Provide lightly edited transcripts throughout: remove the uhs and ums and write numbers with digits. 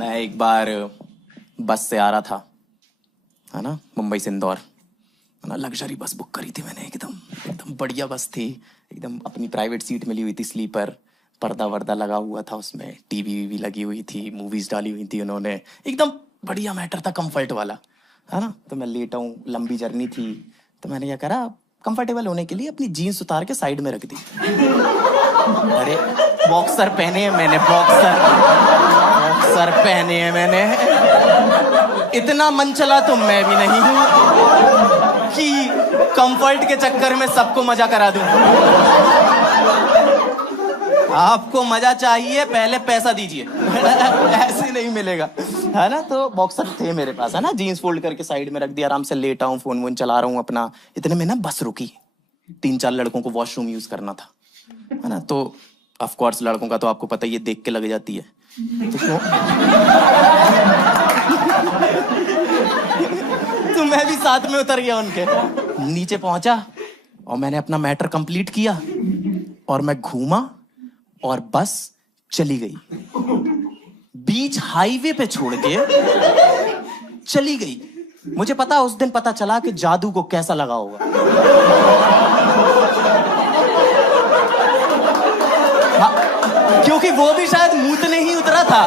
मैं एक बार बस से आ रहा था, है ना, मुंबई से इंदौर, है ना। लग्जरी बस बुक करी थी मैंने, एकदम एकदम बढ़िया बस थी, एकदम अपनी प्राइवेट सीट मिली हुई थी, स्लीपर, पर्दा वर्दा लगा हुआ था उसमें, टीवी वीवी लगी हुई थी, मूवीज डाली हुई थी उन्होंने, एकदम बढ़िया मैटर था, कंफर्ट वाला, है ना। तो मैं लेटा हूँ, लंबी जर्नी थी, तो मैंने क्या करा, कंफर्टेबल होने के लिए अपनी जीन्स उतार के साइड में रख दी। अरे बॉक्सर पहने हैं मैंने, बॉक्सर पहने हैं मैंने। इतना मन चला तो मैं भी नहीं हूं कि कंफर्ट के चक्कर में सबको मजा करा दूं। आपको मजा चाहिए, पहले पैसा दीजिए। ऐसे नहीं मिलेगा, है ना। तो बॉक्सर थे मेरे पास, है ना, जीन्स फोल्ड करके साइड में रख दिया, आराम से लेटा हूं, फोन वोन चला रहा हूं अपना। इतने में ना बस रुकी, 3-4 लड़कों को वॉशरूम यूज करना था, है ना। तो ऑफ कोर्स लड़कों का तो आपको पता ही है, देख के लग जाती है। तो मैं भी साथ में उतर गया उनके, नीचे पहुंचा और मैंने अपना मैटर कंप्लीट किया और मैं घूमा और बस चली गई, बीच हाईवे पे छोड़ के चली गई। मुझे पता, उस दिन पता चला कि जादू को कैसा लगा होगा। क्योंकि वो भी शायद मूतने ही उतरा था,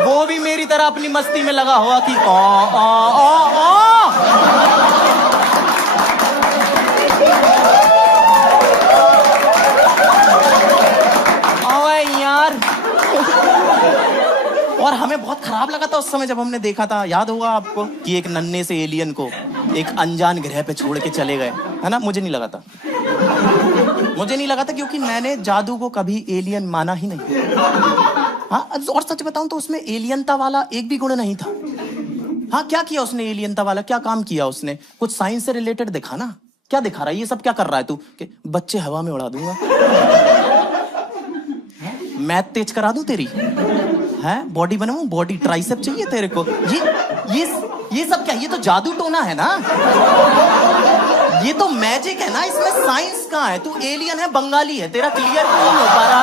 वो भी मेरी तरह अपनी मस्ती में लगा हुआ कि ओ ओ ओ ओ। ओए यार, और हमें बहुत खराब लगा था उस समय जब हमने देखा था, याद होगा आपको, कि एक नन्हे से एलियन को एक अनजान ग्रह पे छोड़ के चले गए, है ना। मुझे नहीं लगा था, मुझे नहीं लगा था, क्योंकि मैंने जादू को कभी एलियन माना ही नहीं। हाँ, और सच बताऊं तो उसमें एलियनता वाला एक भी गुण नहीं था। हाँ, क्या किया उसने एलियनता वाला, क्या काम किया उसने? कुछ साइंस से रिलेटेड दिखा ना, क्या दिखा रहा है, ये सब क्या कर रहा है तू? कि बच्चे हवा में उड़ा दूंगा, मैथ तेज करा दूं तेरी, है, बॉडी बनाऊं, बॉडी ट्राइसेप चाहिए तेरे को, ये सब क्या? ये तो जादू टोना है ना, ये तो मैजिक है ना, इसमें साइंस कहाँ है? तू एलियन है, बंगाली है, तेरा क्लियर क्यों नहीं हो पा रहा?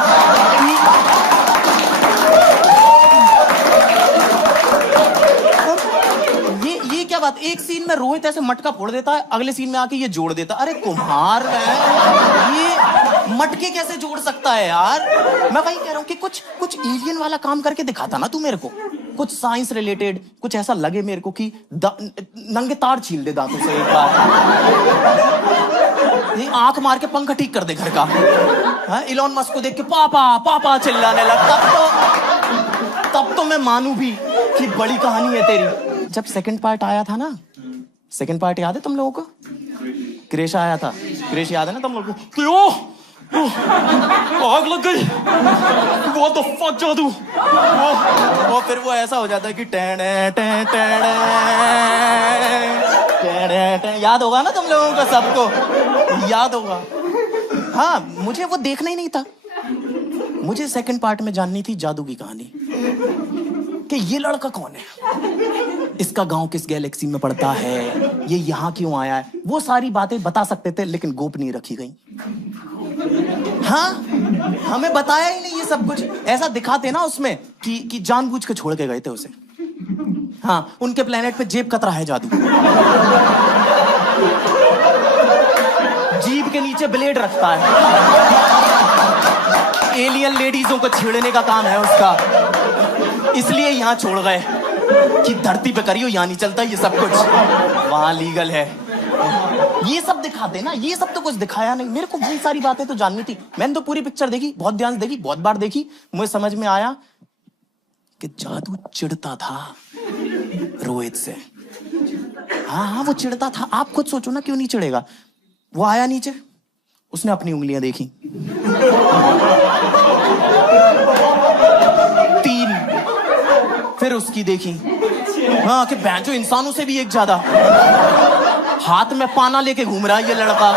ये क्या बात? एक सीन में रोहित ऐसे मटका फोड़ देता है, अगले सीन में आके ये जोड़ देता। अरे कुम्हार है ये, मटके कैसे जोड़ सकता है यार? मैं वही कह रहा हूँ कि कुछ एलियन वाला काम करके दिखाता ना तू मेरे को, कुछ साइंस रिलेटेड, कुछ ऐसा लगे मेरे को कि नंगे तार छील दे दांतों से एक बार, ये आंख मार के पंखा ठीक कर दे घर का। इलॉन मस्क को देख के पापा पापा चिल्लाने लग, तब तो मैं मानू भी कि बड़ी कहानी है तेरी। जब सेकंड पार्ट आया था ना, सेकंड पार्ट याद है तुम लोगों को? क्रेश आया था, क्रेश याद है ना तुम लोगों को? क्यों आग लग गई, वो तो फक जादू, वो फिर वो ऐसा हो जाता है कि टेढ़े टेढ़े टेढ़े, याद होगा ना तुम लोगों को, सबको याद होगा। हाँ, मुझे वो देखना ही नहीं था, मुझे सेकंड पार्ट में जाननी थी जादू की कहानी, कि ये लड़का कौन है, इसका गांव किस गैलेक्सी में पड़ता है, ये यहाँ क्यों आया है। वो सारी बातें बता सकते थे, लेकिन गोपनीय रखी गई। हाँ, हमें बताया ही नहीं ये सब कुछ। ऐसा दिखाते ना उसमें कि जानबूझ के छोड़ के गए थे उसे। हाँ, उनके प्लेनेट पे जेब कतरा है जादू, जीभ के नीचे ब्लेड रखता है, एलियन लेडीजों को छेड़ने का काम है उसका, इसलिए यहां छोड़ गए कि धरती पे करियो, यहां नहीं चलता ये सब कुछ, वहां लीगल है। ये सब दिखाते ना, ये सब तो कुछ दिखाया नहीं। मेरे को वही सारी बातें तो जाननी थी। मैंने तो पूरी पिक्चर देखी, बहुत ध्यान से देखी, बहुत बार देखी। मुझे समझ में आया कि जादू चिढ़ता था रोहित से। हाँ, वो चिढ़ता था। आप खुद सोचो ना, क्यों नहीं चिढ़ेगा? वो आया नीचे, उसने अपनी उंगलियां देखी, 3, फिर उसकी देखी। हाँ, कि बैंचो इंसानों से भी एक ज्यादा, हाथ में पाना लेके घूम रहा है ये लड़का।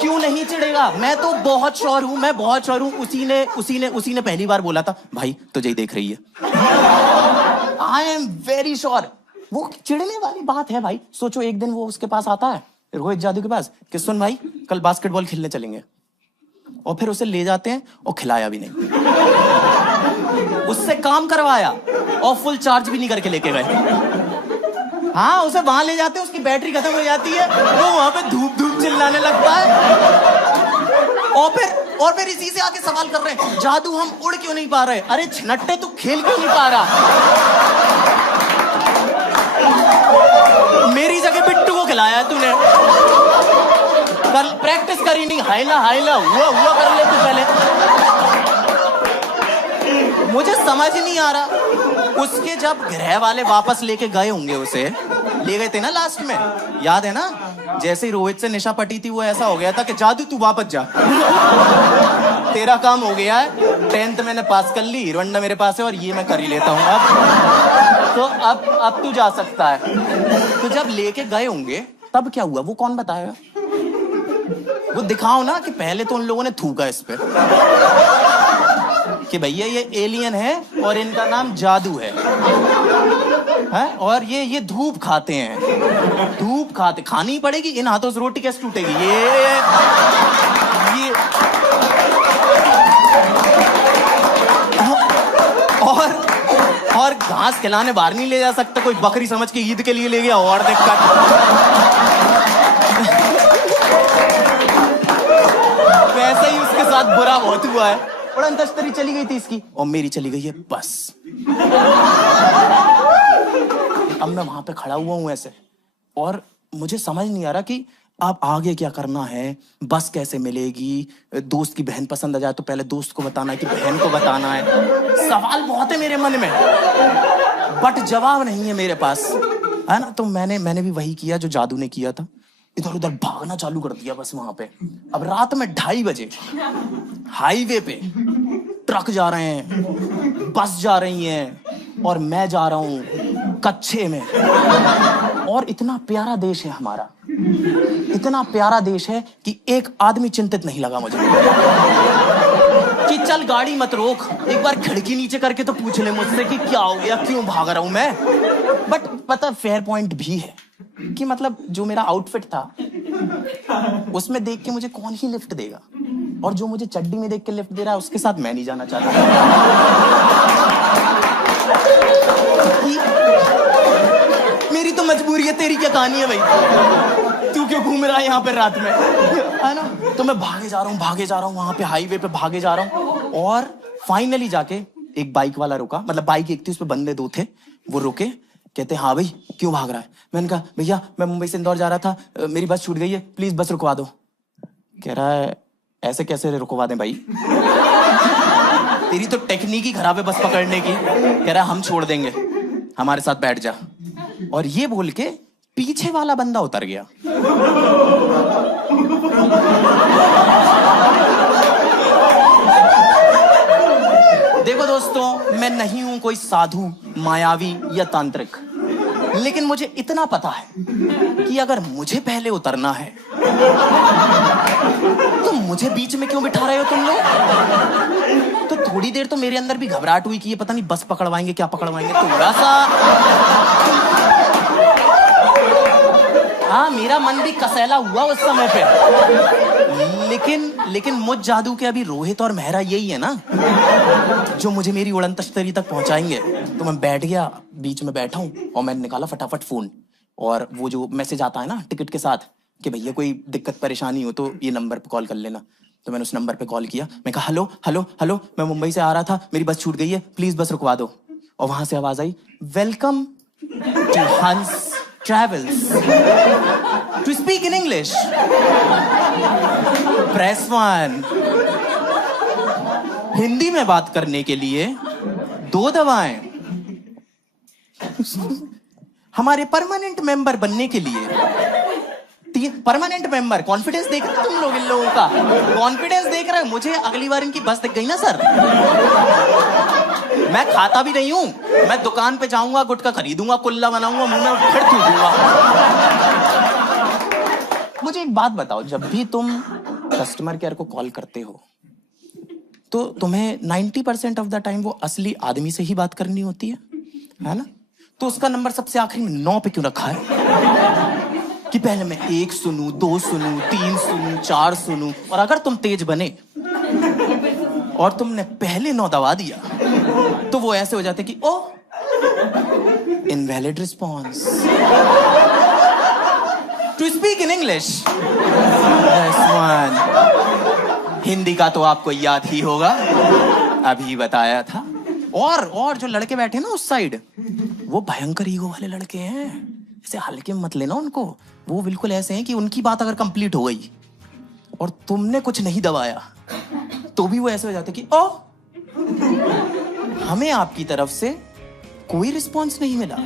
क्यों नहीं चिढ़ेगा? मैं तो बहुत श्योर हूं, मैं बहुत श्योर हूं। उसी ने पहली बार बोला था, भाई तुझे ही देख रही है। I am very sure. वो चिढ़ने वाली बात है भाई। सोचो, एक दिन वो उसके पास आता है, रोहित जादू के पास, कि सुन भाई, कल बास्केटबॉल खेलने चलेंगे। और फिर उसे ले जाते हैं और खिलाया भी नहीं, उससे काम करवाया और फुल चार्ज भी नहीं करके लेके गए। हाँ, उसे वहां ले जाते हैं, उसकी बैटरी खत्म हो जाती है, वो वहां पे धूप धूप चिल्लाने लगता है। और फिर इसी से आके सवाल कर रहे हैं, जादू हम उड़ क्यों नहीं पा रहे? अरे छनट्टे, तू खेल क्यों नहीं पा रहा? मेरी जगह बिट्टू को खिलाया है तूने। कल प्रैक्टिस करी नहीं, हाइला हाइला हुआ कर ले तू पहले। मुझे समझ नहीं आ रहा, उसके जब ग्रह वाले वापस लेके गए होंगे, उसे ले गए थे ना लास्ट में, याद है ना? जैसे ही रोहित से निशा पटी थी, वो ऐसा हो गया था कि जादू तू वापस जा, तेरा काम हो गया है, 10th मैंने पास कर ली, हीरो होंडा मेरे पास है और ये मैं कर ही लेता हूँ अब, तो अब तू जा सकता है। तो जब लेके गए होंगे तब क्या हुआ वो कौन बताएगा? वो दिखाओ ना कि पहले तो उन लोगों ने थूका इस पे कि भैया ये एलियन है और इनका नाम जादू है, और ये धूप खाते हैं, धूप खानी पड़ेगी, इन हाथों से रोटी कैसे टूटेगी? ये और घास खिलाने बाहर नहीं ले जा सकते, कोई बकरी समझ के ईद के लिए ले गया और दिक्कत। वैसे ही उसके साथ बुरा बहुत हुआ है, और अंतस्तरी चली गई थी इसकी और मेरी चली गई है बस। अब मैं वहां पे खड़ा हुआ हूं ऐसे, और मुझे समझ नहीं आ रहा कि अब आगे क्या करना है, बस कैसे मिलेगी, दोस्त की बहन पसंद आ जाए तो पहले दोस्त को बताना है कि बहन को बताना है। सवाल बहुत है मेरे मन में, बट जवाब नहीं है मेरे पास, है ना? तो मैंने भी वही किया जो जादू ने किया था, इधर उधर भागना चालू कर दिया बस वहां पे। अब रात में 2:30 बजे हाईवे पे ट्रक जा रहे हैं, बस जा रही हैं, और मैं जा रहा हूं कच्चे में। और इतना प्यारा देश है हमारा, इतना प्यारा देश है कि एक आदमी चिंतित नहीं लगा मुझे कि चल गाड़ी मत रोक, एक बार खिड़की नीचे करके तो पूछ ले मुझसे कि क्या हो गया, क्यों भाग रहा हूं मैं। बट पता फेयर पॉइंट भी है कि मतलब जो मेरा आउटफिट था उसमें देख के मुझे कौन ही लिफ्ट देगा, और जो मुझे चड्डी में देख के लिफ्ट दे रहा है उसके साथ मैं नहीं जाना चाहता। मेरी तो मजबूरी है, तेरी क्या कहानी है भाई? तू क्यों घूम रहा है यहाँ पे रात में, है ना? तो मैं भागे जा रहा हूँ वहां पे हाईवे पे भागे जा रहा हूँ, और फाइनली जाके एक बाइक वाला रुका, मतलब बाइक एक थी, उस पे बंदे 2 थे, वो रुके, कहते हाँ भाई क्यों भाग रहा है? मैंने कहा भैया मैं मुंबई से इंदौर जा रहा था, मेरी बस छूट गई है, प्लीज बस रुकवा दो। कह रहा है ऐसे कैसे रुकवा दें भाई, तेरी तो टेक्निक ही खराब है बस पकड़ने की। कह रहा है हम छोड़ देंगे, हमारे साथ बैठ जा। और ये बोल के पीछे वाला बंदा उतर गया। देखो दोस्तों, मैं नहीं हूं कोई साधु, मायावी या तांत्रिक, लेकिन मुझे इतना पता है कि अगर मुझे पहले उतरना है तो मुझे बीच में क्यों बिठा रहे हो तुम लोग? तो थोड़ी देर तो मेरे अंदर भी घबराहट हुई कि ये पता नहीं बस पकड़वाएंगे क्या पकड़वाएंगे, थोड़ा सा। हाँ, मेरा मन भी कसैला हुआ उस समय पे, लेकिन मुझ जादू के अभी रोहित और मेहरा यही है ना जो मुझे मेरी उड़न तश्तरी तक पहुंचाएंगे। तो मैं बैठ गया, बीच में बैठा हूं, और मैंने निकाला फटाफट फोन, और वो जो मैसेज आता है ना टिकट के साथ कि भैया कोई दिक्कत परेशानी हो तो ये नंबर पे कॉल कर लेना। तो मैंने उस नंबर पे कॉल किया, मैं कहा हेलो हेलो हेलो, मैं मुंबई से आ रहा था, मेरी बस छूट गई है, प्लीज बस रुकवा दो। और वहां से आवाज आई, welcome to Hans travels, to speak in English press 1। Hindi में बात करने के लिए 2 दबाएं। हमारे परमानेंट मेंबर बनने के लिए 3 परमानेंट मेंबर। कॉन्फिडेंस देख रहे हो तुम लोग, इन लोगों का कॉन्फिडेंस देख रहे हो? मुझे अगली बार इनकी बस दिख गई ना सर, मैं खाता भी नहीं हूं, मैं दुकान पे जाऊंगा, गुटखा खरीदूंगा, कुल्ला बनाऊंगा, मुंह में फिर थूकूंगा। मुझे एक बात बताओ, जब भी तुम कस्टमर केयर को कॉल करते हो तो तुम्हें 90% ऑफ द टाइम वो असली आदमी से ही बात करनी होती है ना? तो उसका नंबर सबसे आखिरी में 9 पे क्यों रखा है कि पहले मैं 1 सुनूं, 2 सुनूं, 3 सुनूं, 4 सुनूं? और अगर तुम तेज बने और तुमने पहले 9 दबा दिया, तो वो ऐसे हो जाते कि oh invalid response. To speak in English, Hindi का तो आपको याद ही होगा, अभी बताया था। और जो लड़के बैठे ना उस साइड, वो भयंकर ईगो वाले लड़के हैं, ऐसे हल्के मत लेना उनको। वो बिल्कुल ऐसे हैं कि उनकी बात अगर कंप्लीट हो गई और तुमने कुछ नहीं दबाया तो भी वो ऐसे हो जाते कि ओ हमें आपकी तरफ से कोई रिस्पॉन्स नहीं मिला।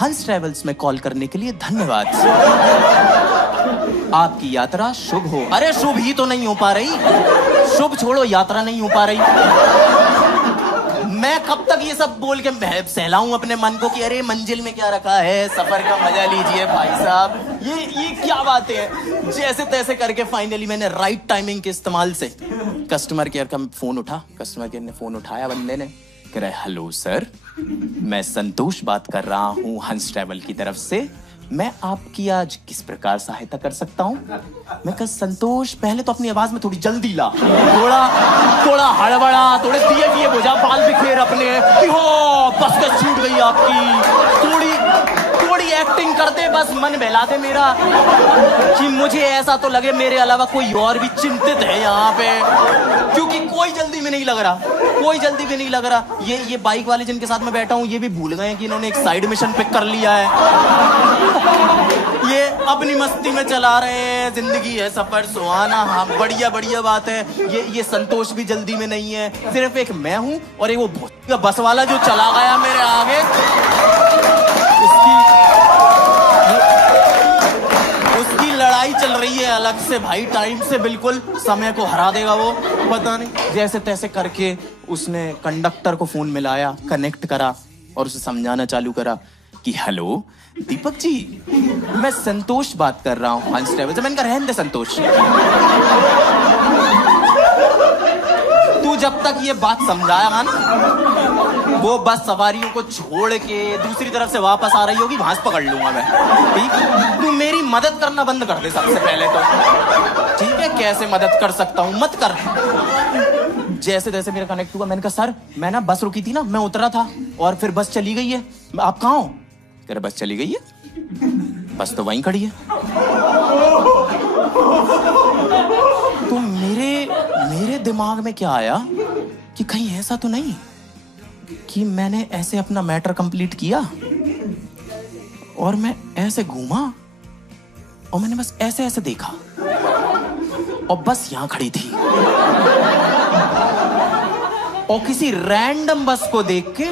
हंस ट्रेवल्स में कॉल करने के लिए धन्यवाद। आपकी यात्रा शुभ हो। अरे शुभ ही तो नहीं हो पा रही, शुभ छोड़ो, यात्रा नहीं हो पा रही। मैं कब तक ये सब बोल के सहलाऊं अपने मन को कि अरे मंजिल में क्या रखा है, सफर का मजा लीजिए भाई साहब। ये क्या बातें हैं। जैसे तैसे करके फाइनली मैंने राइट टाइमिंग के इस्तेमाल से कस्टमर केयर का फोन उठा। कस्टमर केयर ने फोन उठाया, बंदे ने कह रहा है हेलो सर, मैं संतोष बात कर रहा हूँ हंस ट्रैवल की तरफ से, मैं आपकी आज किस प्रकार सहायता कर सकता हूँ। मैं कहा संतोष, पहले तो अपनी आवाज में थोड़ी जल्दी ला, थोड़ा हड़बड़ा, थोड़े दिए बुझा, बाल बिखेर अपने, हो बस का छूट गई आपकी, थोड़ी एक्टिंग कर दे, बस मन बहला दे मेरा कि मुझे ऐसा तो लगे मेरे अलावा कोई और भी चिंतित है यहाँ पे, क्योंकि कोई जल्दी में नहीं लग रहा, कोई जल्दी में नहीं लग रहा। ये बाइक वाले जिनके साथ में बैठा हूँ ये भी भूल गए कि इन्होंने एक साइड मिशन पिक कर लिया है। ये अपनी मस्ती में चला रहे हैं, जिंदगी है सफर सुहाना। हाँ बढ़िया बात है। ये संतोष भी जल्दी में नहीं है, सिर्फ एक मैं हूँ और एक वो बस वाला जो चला गया मेरे आगे, उसकी लड़ाई चल रही है अलग से भाई, टाइम से बिल्कुल, समय को हरा देगा वो, पता नहीं। जैसे तैसे करके उसने कंडक्टर को फोन मिलाया, कनेक्ट करा और उसे समझाना चालू करा कि हेलो दीपक जी, मैं संतोष बात कर रहा हूँ हंस ट्रैवल से। मैंने कहा रहने दे संतोष, तू जब तक ये बात समझाएगा ना, वो बस सवारियों को छोड़ के दूसरी तरफ से वापस आ रही होगी, वहां से पकड़ लूंगा मैं, ठीक। तू मेरी मदद करना बंद कर दे सबसे पहले तो, ठीक है। कैसे मदद कर सकता हूँ, मत कर। जैसे तैसे मेरा कनेक्ट हुआ। मैंने कहा सर, मैं ना बस रुकी थी ना, मैं उतरा था और फिर बस चली गई है, आप कहाँ हो? कह रहे बस चली गई है, बस तो वहीं खड़ी है। तो मेरे दिमाग में क्या आया कि कहीं ऐसा तो नहीं कि मैंने ऐसे अपना मैटर कंप्लीट किया और मैं ऐसे घूमा और मैंने बस ऐसे ऐसे देखा और बस यहां खड़ी थी और किसी रैंडम बस को देख के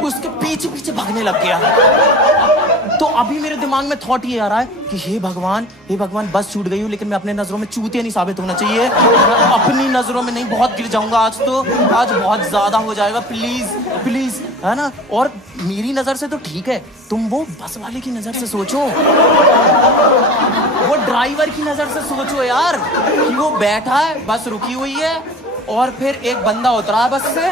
उसके पीछे पीछे भागने लग गया। तो अभी मेरे दिमाग में थॉट ये आ रहा है कि हे भगवान बस छूट गई हूँ, लेकिन मैं अपने नजरों में चूतिया नहीं साबित होना चाहिए, अपनी नजरों में नहीं, बहुत गिर जाऊंगा आज तो, आज बहुत ज्यादा हो जाएगा, प्लीज है ना। और मेरी नजर से तो ठीक है, तुम वो बस वाले की नजर से सोचो, वो ड्राइवर की नजर से सोचो यार, कि वो बैठा है, बस रुकी हुई है और फिर एक बंदा उतरा बस से,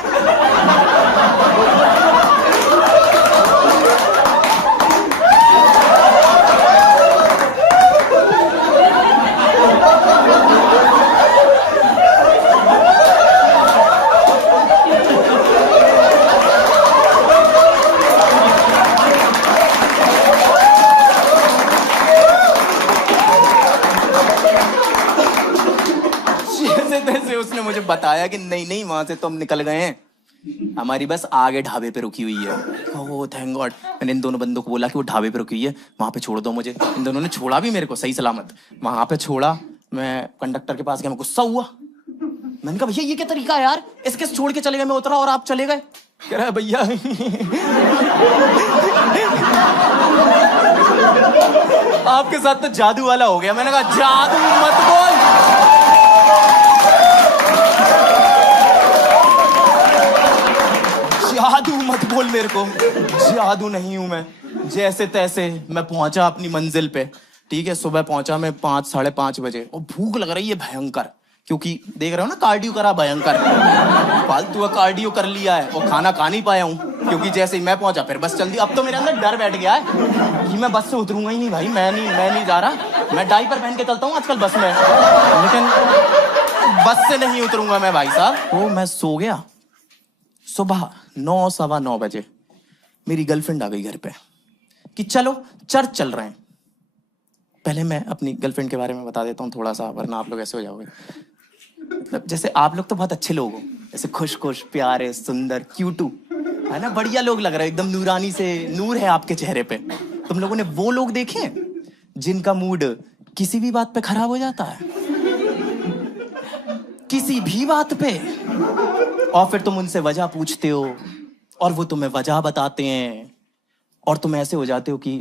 उसने मुझे बताया कि नहीं वहां से तो हम निकल गए हैं, हमारी बस आगे ढाबे पे रुकी हुई है। Oh thank God. मैंने इन दोनों बंदों को बोला कि वो ढाबे पे रुकी हुई है, वहां पे छोड़ दो मुझे। इन दोनों ने छोड़ा भी मेरे को सही सलामत, वहां पे छोड़ा। मैं कंडक्टर के पास गया, मैं गुस्सा हुआ, मैंने कहा भैया ये क्या तरीका है यार, इसके छोड़ के चले गए, मैं उतरा और आप चले गए। कह रहा है भैया आपके साथ तो जादू वाला हो गया। मैंने कहा जादू मत बोल, जादू मत बोल मेरे को, जादू नहीं हूं मैं। जैसे तैसे मैं पहुंचा अपनी मंजिल पे, ठीक है। सुबह पहुंचा मैं 5 साढ़े 5 बजे और भूख लग रही है भयंकर, क्योंकि देख रहे हो ना कार्डियो करा भयंकर, फालतू का कार्डियो कर लिया है और खाना खा नहीं पाया हूँ, क्योंकि जैसे ही मैं पहुंचा फिर बस चल दी। अब तो मेरे अंदर डर बैठ गया है कि मैं बस से उतरूंगा ही नहीं भाई, मैं नहीं जा रहा। मैं डायपर पहन के चलता हूँ आजकल बस में, लेकिन बस से नहीं उतरूंगा मैं भाई साहब। तो मैं सो गया। सुबह 9 सवा 9 बजे मेरी गर्लफ्रेंड आ गई घर पे कि चलो चर्च चल रहे हैं। पहले मैं अपनी गर्लफ्रेंड के बारे में बता देता हूँ थोड़ा सा, वरना आप लोग ऐसे हो जाओगे। मतलब जैसे आप लोग तो बहुत अच्छे लोग हो, ऐसे खुश खुश प्यारे सुंदर क्यूटू, है ना, बढ़िया लोग लग रहे हो, एकदम नूरानी से नूर है आपके चेहरे पे। तुम लोगों ने वो लोग देखे हैं जिनका मूड किसी भी बात पे खराब हो जाता है, किसी भी बात पे, और फिर तुम उनसे वजह पूछते हो और वो तुम्हें वजह बताते हैं और तुम ऐसे हो जाते हो कि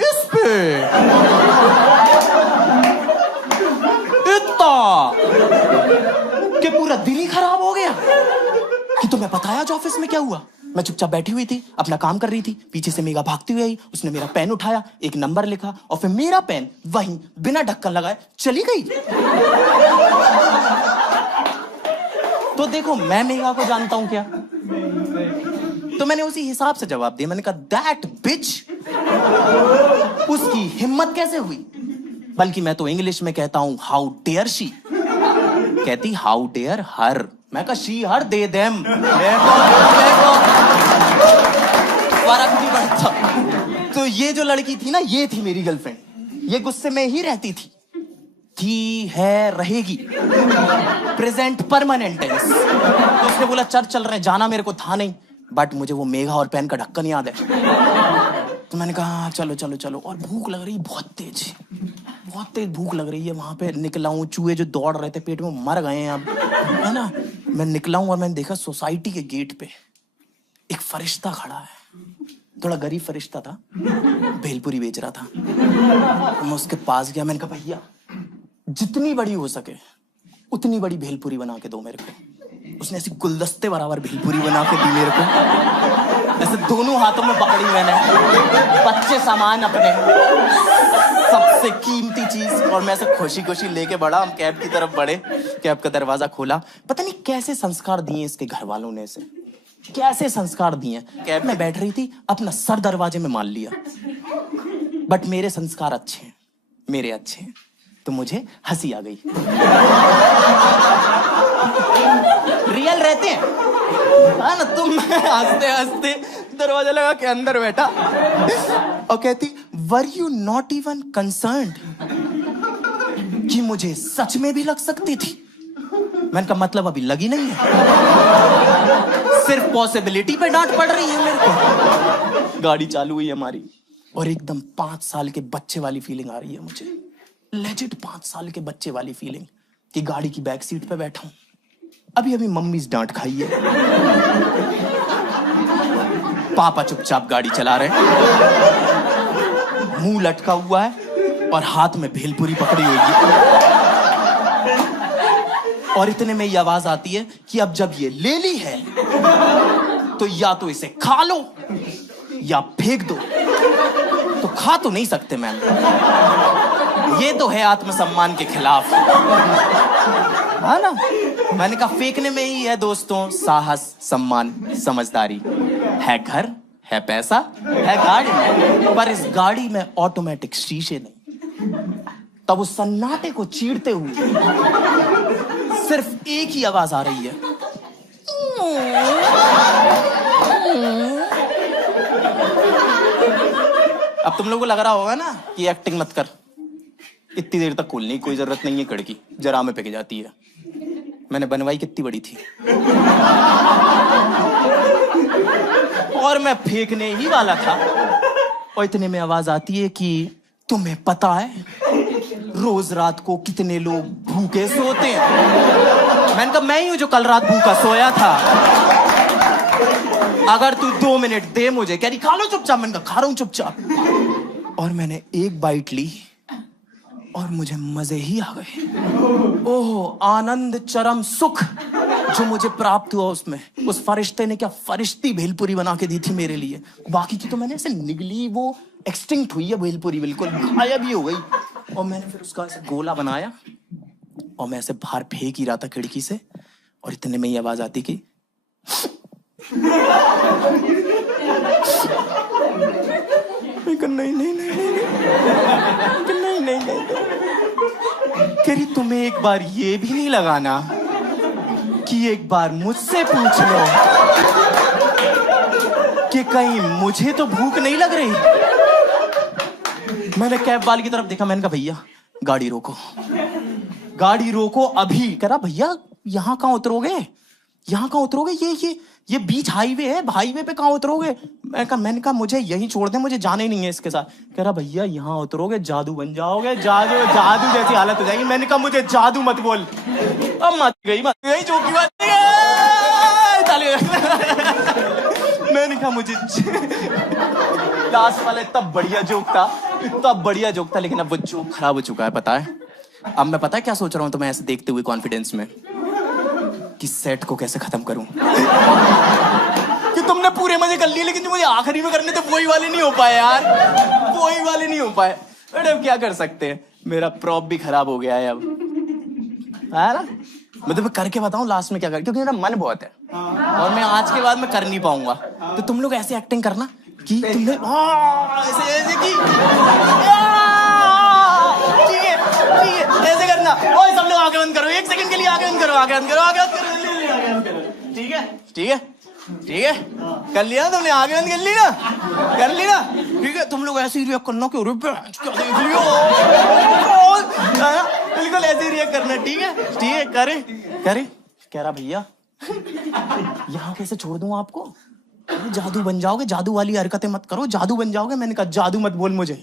इस पे इतना कि पूरा दिन ही खराब हो गया कि तुम्हें पता है आज ऑफिस में क्या हुआ। मैं चुपचाप बैठी हुई थी, अपना काम कर रही थी, पीछे से मेघा भागती हुई आई, उसने मेरा पेन उठाया, एक नंबर लिखा और फिर मेरा पेन वहीं बिना ढक्कन लगाए चली गई। तो देखो मैं मेघा को जानता हूं क्या, तो मैंने उसी हिसाब से जवाब दिया। मैंने कहा दैट बिच, उसकी हिम्मत कैसे हुई। बल्कि मैं तो इंग्लिश में कहता हूं हाउ डेयर शी, कहती हाउ डेयर हर। मैं कहा शी हर दे देम, फर्क नहीं पड़ता। तो ये जो लड़की थी ना, ये थी मेरी गर्लफ्रेंड। ये गुस्से में ही रहती थी है, रहेगी, प्रेजेंट परमानेंट टेंस। तो उसने बोला चर्च चल रहे हैं, जाना मेरे को था नहीं, बट मुझे वो मेघा और पेन का ढक्कन याद है। तो मैंने कहा चलो चलो चलो। और भूख लग रही, बहुत तेज भूख लग रही है। वहां पे निकला हूँ, चूहे जो दौड़ रहे थे पेट में मर गए हैं अब, है ना। मैं निकला हूँ और मैंने देखा सोसाइटी के गेट पे एक फरिश्ता खड़ा है, थोड़ा गरीब फरिश्ता था, भेलपुरी बेच रहा था। मैं उसके पास गया, मैंने कहा भैया जितनी बड़ी हो सके उतनी बड़ी भेलपुरी बना के दो मेरे को। उसने ऐसी गुलदस्ते बराबर भेलपुरी बना के दी मेरे को, ऐसे दोनों हाथों में पकड़ी मैंने, बच्चे सामान अपने, सबसे कीमती चीज, और मैं ऐसे खुशी खुशी लेके बढ़ा। हम कैब की तरफ बढ़े, कैब का दरवाजा खोला। पता नहीं कैसे संस्कार दिए इसके घर वालों ने इसे, कैसे संस्कार दिए। कैब में बैठ रही थी, अपना सर दरवाजे में मान लिया। बट मेरे संस्कार अच्छे हैं, मेरे अच्छे हैं, तो मुझे हंसी आ गई। रियल रहते हैं, हाँ ना। तुम हंसते हंसते दरवाजा लगा के अंदर बैठा और कहती were you not even concerned कि मुझे सच में भी लग सकती थी। मैंने कहा मतलब अभी लगी नहीं है, सिर्फ पॉसिबिलिटी पे डांट पड़ रही है मेरे को। गाड़ी चालू हुई हमारी और एकदम 5 साल के बच्चे वाली फीलिंग आ रही है मुझे, लेजिट 5 साल के बच्चे वाली फीलिंग कि गाड़ी की बैक सीट पे बैठा हूं, अभी अभी मम्मी से डांट खाई है, पापा चुपचाप गाड़ी चला रहे हैं, मुंह लटका हुआ है और हाथ में भेलपुरी पकड़ी हुई है। और इतने में ये आवाज आती है कि अब जब ये ले ली है तो या तो इसे खा लो या फेंक दो। तो खा तो नहीं सकते मैम, ये तो है आत्मसम्मान के खिलाफ, है ना। मैंने कहा फेंकने में ही है दोस्तों साहस, सम्मान, समझदारी। है घर, है पैसा, है गाड़ी, पर इस गाड़ी में ऑटोमेटिक शीशे नहीं। तब उस सन्नाटे को चीरते हुए सिर्फ एक ही आवाज आ रही है, अब तुम लोगों को लग रहा होगा ना कि एक्टिंग मत कर, इतनी देर तक खोलने की कोई जरूरत नहीं है, खिड़की जरा में पिघल जाती है। मैंने बनवाई कितनी बड़ी थी और मैं फेंकने ही वाला था और इतने में आवाज आती है कि तुम्हें पता है रोज रात को कितने लोग भूखे सोते हैं। मैंने कहा मैं ही हूं जो कल रात भूखा सोया था, अगर तू 2 मिनट दे मुझे। कह रही खा लो चुपचाप। मैंने कहा खा रहा हूं चुपचाप। और मैंने एक बाइट ली और मुझे मजे ही आ गए। ओह आनंद, चरम सुख जो मुझे प्राप्त हुआ उसमें। उस फरिश्ते ने क्या फरिश्ती भेलपुरी बना के दी थी मेरे लिए। बाकी की तो मैंने ऐसे निगली, वो एक्सटिंक्ट हुई है भेलपुरी, बिल्कुल गायब ही हो गई। और मैंने फिर उसका ऐसे गोला बनाया और मैं ऐसे बाहर फेंक ही रहा था खिड़की से, और इतने में ही आवाज आती कि नहीं नहीं नहीं नहीं नहीं नहीं नहीं, कह रही तुम्हें एक बार ये भी नहीं लगाना कि एक बार मुझसे पूछ लो कि कहीं मुझे तो भूख नहीं लग रही। मैंने कैब वाले की तरफ देखा, मैंने कहा भैया गाड़ी रोको, गाड़ी रोको अभी। कह रहा भैया यहाँ कहाँ उतरोगे, यहाँ कहाँ उतरोगे, ये बीच हाईवे है, हाईवे पे कहाँ उतरोगे। मैंने कहा मुझे यहीं छोड़ दे, मुझे जाना ही नहीं है इसके साथ। कह रहा भैया यहाँ उतरोगे जादू बन जाओगे, जादू जैसी हालत हो जाएगी। मैंने कहा मुझे जादू मत बोल। अब मत गई जो की बात नहीं है। मैंने कहा मुझे लास्ट वाला इतना बढ़िया जोक था, लेकिन अब वो जोक खराब हो चुका है, पता है। अब मैं पता है क्या सोच रहा हूँ तुम्हें ऐसे देखते हुए कॉन्फिडेंस में, कि सेट को कैसे खत्म करूं। कि तुमने पूरे मजे कर लिए, लेकिन जो मुझे आखिरी में करने थे वही वाले नहीं हो पाए यार, वही वाले नहीं हो पाए। बट अब क्या कर सकते हैं, मेरा प्रॉप भी खराब हो गया है अब, है ना। मैं तुम्हें करके बताऊं लास्ट में क्या कर, क्योंकि मेरा मन बहुत है और मैं आज के बाद मैं कर नहीं पाऊंगा। तो तुम लोग ऐसे एक्टिंग करना कि तुमने ऐसे की, ठीक है ऐसे करना। ओए सब लोग आगे बंद करो, 1 सेकंड के लिए आगे बंद करो, ठीक है कर लिया तुमने, आगे बंद कर ली ना, ठीक है। तुम लोग ऐसे ही रिएक्ट करना कि क्या देख लियो, बिल्कुल ऐसे ही रिएक्ट करना, ठीक है। करे कह रहा भैया यहाँ कैसे छोड़ दूं आपको, जादू बन जाओगे, जादू वाली हरकतें मत करो, जादू बन जाओगे। मैंने कहा जादू मत बोल मुझे।